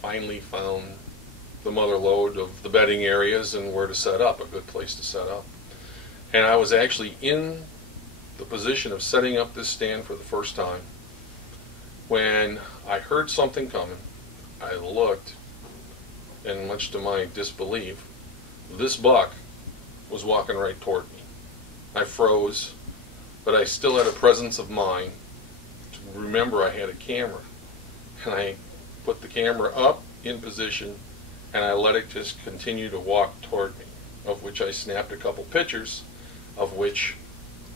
finally found the mother lode of the bedding areas and where to set up, a good place to set up. And I was actually in the position of setting up this stand for the first time when I heard something coming. I looked, and much to my disbelief, this buck was walking right toward me. I froze, but I still had a presence of mind to remember I had a camera. And I put the camera up in position, and I let it just continue to walk toward me, of which I snapped a couple pictures, of which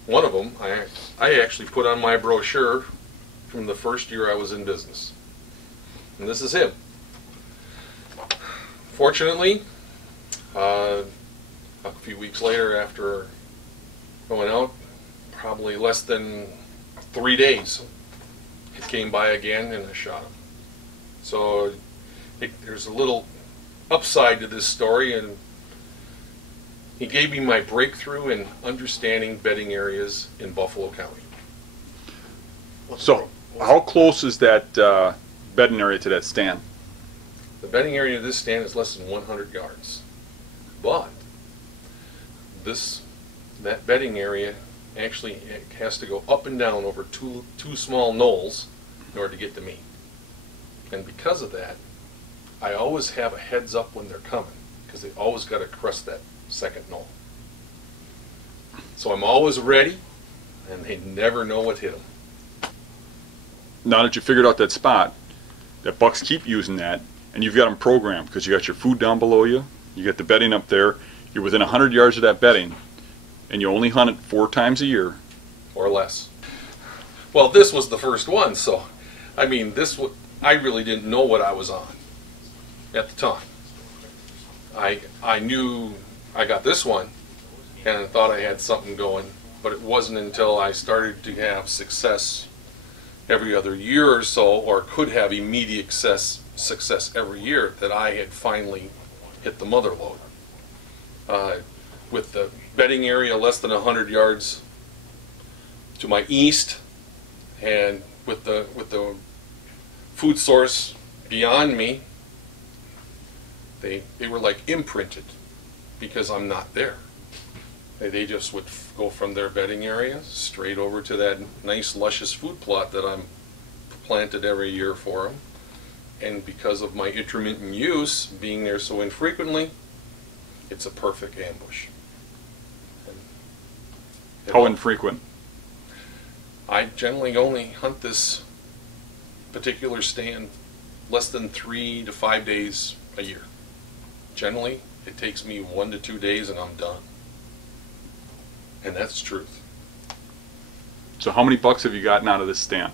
one of them I actually put on my brochure from the first year I was in business. And this is him. Fortunately, a few weeks later after going out, probably less than 3 days, it came by again and I shot him. So there's a little upside to this story, and he gave me my breakthrough in understanding bedding areas in Buffalo County. So how close is that bedding area to that stand? The bedding area of this stand is less than 100 yards. But that bedding area actually has to go up and down over two small knolls in order to get to me. And because of that, I always have a heads up when they're coming, because they always got to crest that second knoll. So I'm always ready, and they never know what hit them. Now that you figured out that spot, that bucks keep using that, and you've got them programmed because you got your food down below you, you got the bedding up there, you're within 100 yards of that bedding, and you only hunt it 4 times a year. Or less. Well, this was the first one, so, I mean, I really didn't know what I was on at the time. I knew I got this one, and I thought I had something going, but it wasn't until I started to have success every other year or so, or could have immediate success every year, that I had finally hit the mother lode. With the bedding area less than 100 yards to my east, and with the food source beyond me, they were like imprinted, because I'm not there. They just would go from their bedding area straight over to that nice luscious food plot that I'm planted every year for them. And because of my intermittent use, being there so infrequently, it's a perfect ambush. How infrequent? I generally only hunt this particular stand less than 3 to 5 days a year. Generally, it takes me 1 to 2 days and I'm done. And that's the truth. So how many bucks have you gotten out of this stand?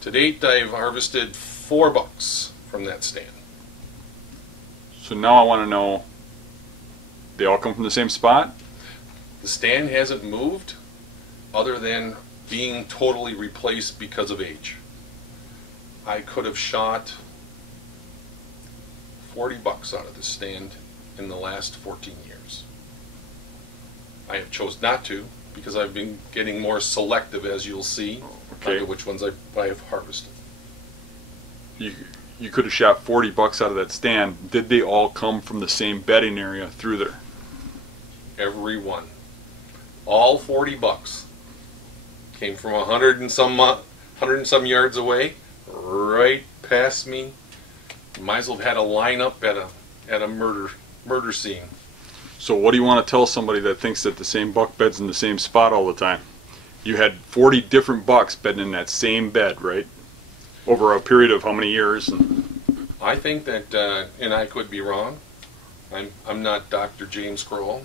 To date, I've harvested 4 bucks from that stand. So now I want to know, they all come from the same spot? The stand hasn't moved other than being totally replaced because of age. I could have shot 40 bucks out of this stand in the last 14 years. I have chose not to, because I've been getting more selective, as you'll see, Okay. on which ones I have harvested. You could have shot 40 bucks out of that stand. Did they all come from the same bedding area through there? Every one. All 40 bucks came from 100 and some yards away, right past me. Might as well have had a lineup at a murder scene. So what do you want to tell somebody that thinks that the same buck beds in the same spot all the time? You had 40 different bucks bedding in that same bed, right? Over a period of how many years? I think that, and I could be wrong, I'm not Dr. James Crowell,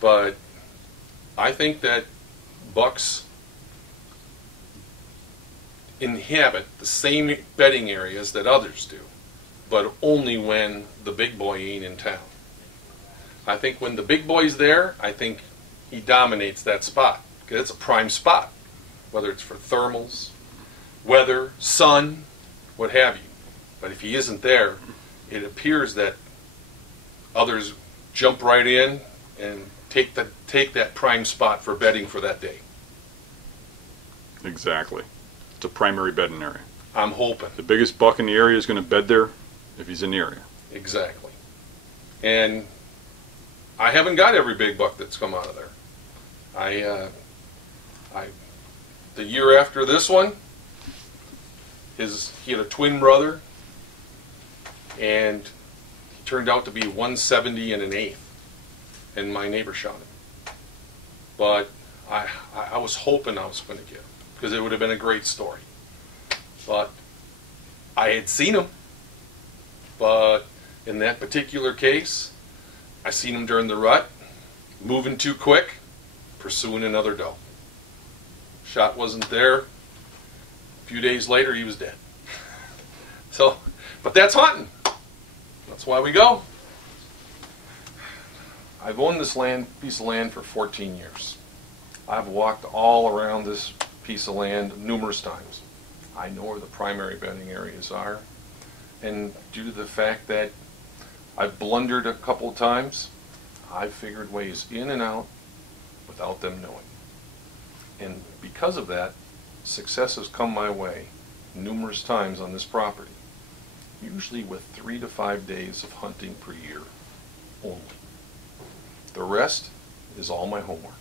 but I think that bucks inhabit the same bedding areas that others do, but only when the big boy ain't in town. I think when the big boy's there, I think he dominates that spot, because it's a prime spot, whether it's for thermals, weather, sun, what have you. But if he isn't there, it appears that others jump right in and take that prime spot for bedding for that day. Exactly. It's a primary bedding area. I'm hoping. The biggest buck in the area is going to bed there if he's in the area. Exactly. And I haven't got every big buck that's come out of there. The year after this one, he had a twin brother, and he turned out to be 170 and an eighth, and my neighbor shot him. But I was hoping I was going to get him, because it would have been a great story. But I had seen him, but in that particular case, I seen him during the rut, moving too quick, pursuing another doe. Shot wasn't there. A few days later, he was dead. So, but that's hunting. That's why we go. I've owned this piece of land for 14 years. I've walked all around this piece of land numerous times. I know where the primary bedding areas are, and due to the fact that I've blundered a couple of times, I've figured ways in and out without them knowing. And because of that, success has come my way numerous times on this property, usually with 3 to 5 days of hunting per year only. The rest is all my homework.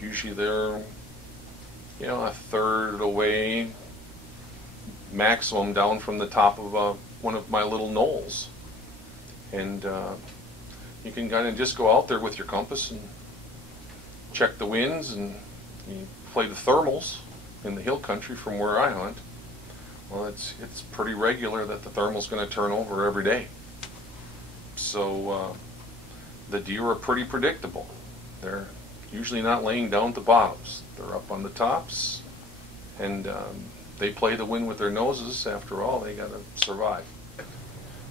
Usually they're, a third away maximum down from the top of one of my little knolls. And you can kind of just go out there with your compass and check the winds, and you play the thermals in the hill country from where I hunt. Well, it's pretty regular that the thermal's going to turn over every day. So the deer are pretty predictable. They're usually not laying down at the bottoms. They're up on the tops, and they play the wind with their noses. After all, they got to survive.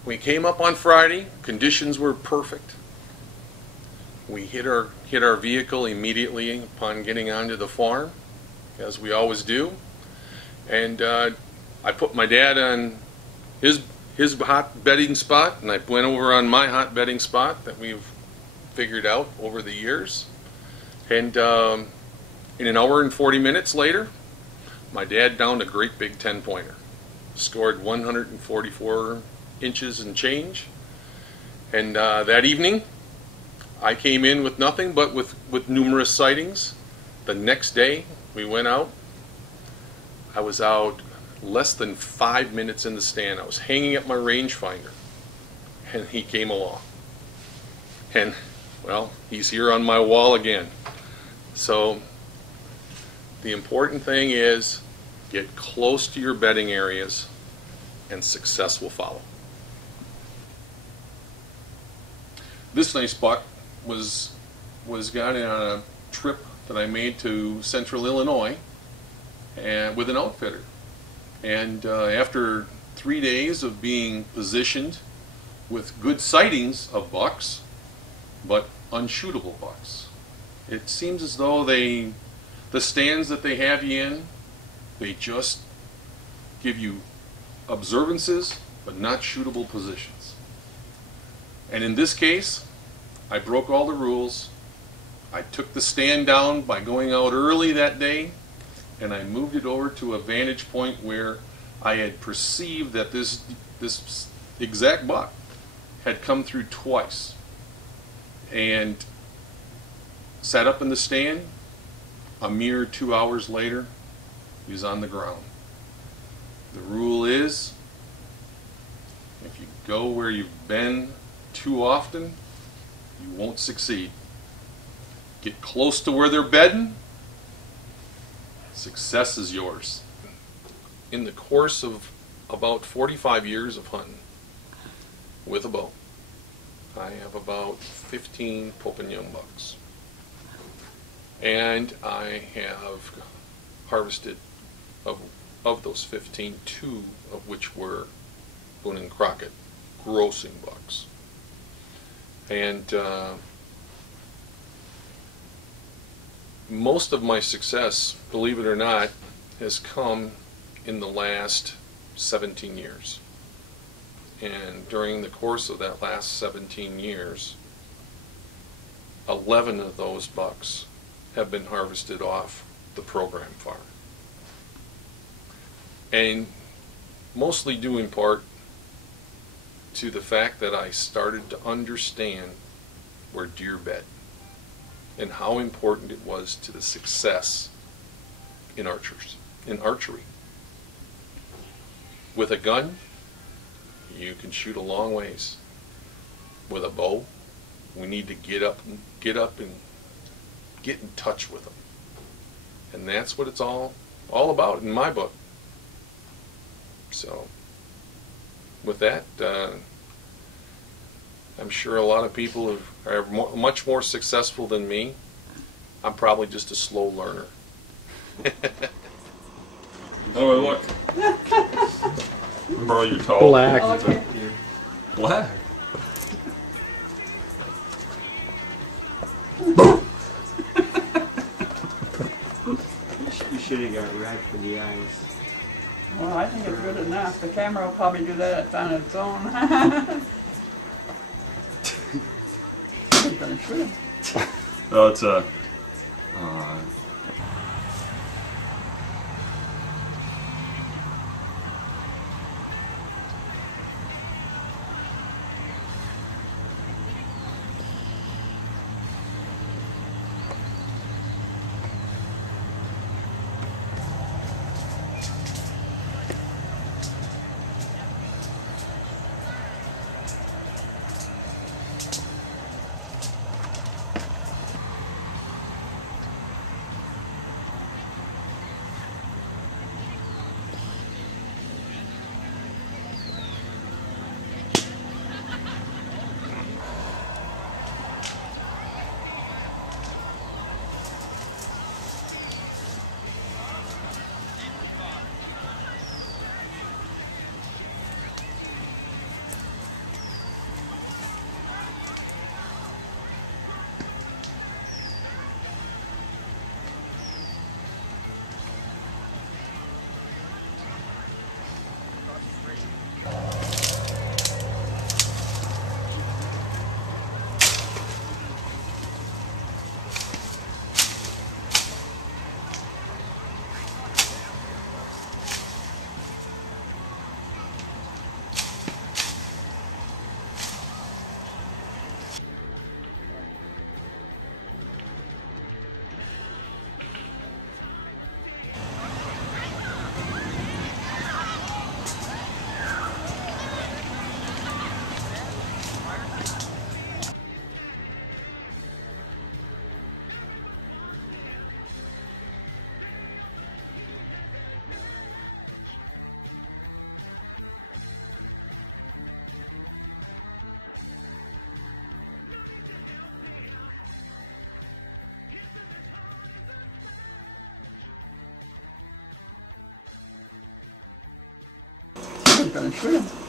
We came up on Friday. Conditions were perfect. We hit our vehicle immediately upon getting onto the farm, as we always do. And I put my dad on his hot bedding spot, and I went over on my hot bedding spot that we've figured out over the years. And in an hour and 40 minutes later, my dad downed a great big 10-pointer. Scored 144 inches and change. And that evening, I came in with nothing but with numerous sightings. The next day, we went out. I was out less than 5 minutes in the stand. I was hanging up my rangefinder, and he came along. And, well, he's here on my wall again. So the important thing is get close to your bedding areas, and success will follow. This nice buck was got on a trip that I made to Central Illinois and with an outfitter. And after 3 days of being positioned with good sightings of bucks, but unshootable bucks, it seems as though the stands that they have you in, they just give you observances but not shootable positions. And in this case, I broke all the rules. I took the stand down by going out early that day, and I moved it over to a vantage point where I had perceived that this exact buck had come through twice, and sat up in the stand. A mere 2 hours later, he was on the ground. The rule is, if you go where you've been too often, you won't succeed. Get close to where they're bedding, success is yours. In the course of about 45 years of hunting with a bow, I have about 15 Pope and Young bucks. And I have harvested, of those 15, 2 of which were Boone and Crockett grossing bucks. And most of my success, believe it or not, has come in the last 17 years. And during the course of that last 17 years, 11 of those bucks have been harvested off the program farm. And mostly due in part to the fact that I started to understand where deer bed and how important it was to the success in archery. With a gun, you can shoot a long ways. With a bow, we need to get up and get in touch with them. And that's what it's all about in my book. So, with that, I'm sure a lot of people are much more successful than me. I'm probably just a slow learner. How do I look? Borrow your towel. Black. Oh, okay. Black. You should have got red for the eyes. Well, I think it's good enough. The camera will probably do that on its own. I'm gonna shoot him. No, it's a. I'm gonna shoot him.